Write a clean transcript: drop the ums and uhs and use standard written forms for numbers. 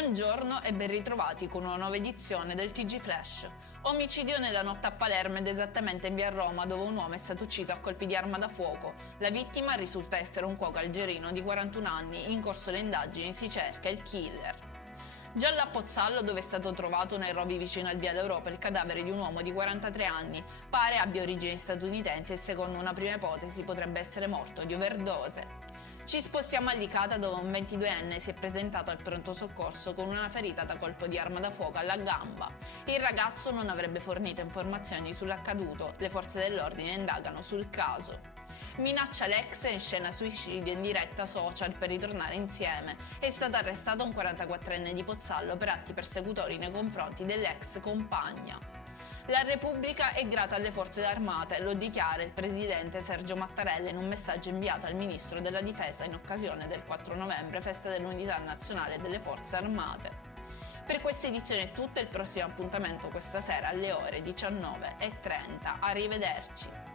Buongiorno e ben ritrovati con una nuova edizione del TG Flash. Omicidio nella notte a Palermo ed esattamente in via Roma, dove un uomo è stato ucciso a colpi di arma da fuoco. La vittima risulta essere un cuoco algerino di 41 anni, in corso le indagini si cerca il killer. Già a Pozzallo, dove è stato trovato nei rovi vicino al Viale Europa il cadavere di un uomo di 43 anni, pare abbia origini statunitensi e secondo una prima ipotesi potrebbe essere morto di overdose. Ci spostiamo a Licata, dove un 22enne si è presentato al pronto soccorso con una ferita da colpo di arma da fuoco alla gamba. Il ragazzo non avrebbe fornito informazioni sull'accaduto, le forze dell'ordine indagano sul caso. Minaccia l'ex e scena suicidio in diretta social per ritornare insieme. È stato arrestato un 44enne di Pozzallo per atti persecutori nei confronti dell'ex compagna. La Repubblica è grata alle forze armate, lo dichiara il presidente Sergio Mattarella in un messaggio inviato al ministro della difesa in occasione del 4 novembre, festa dell'unità nazionale delle forze armate. Per questa edizione è tutto, il prossimo appuntamento questa sera alle ore 19:30. Arrivederci.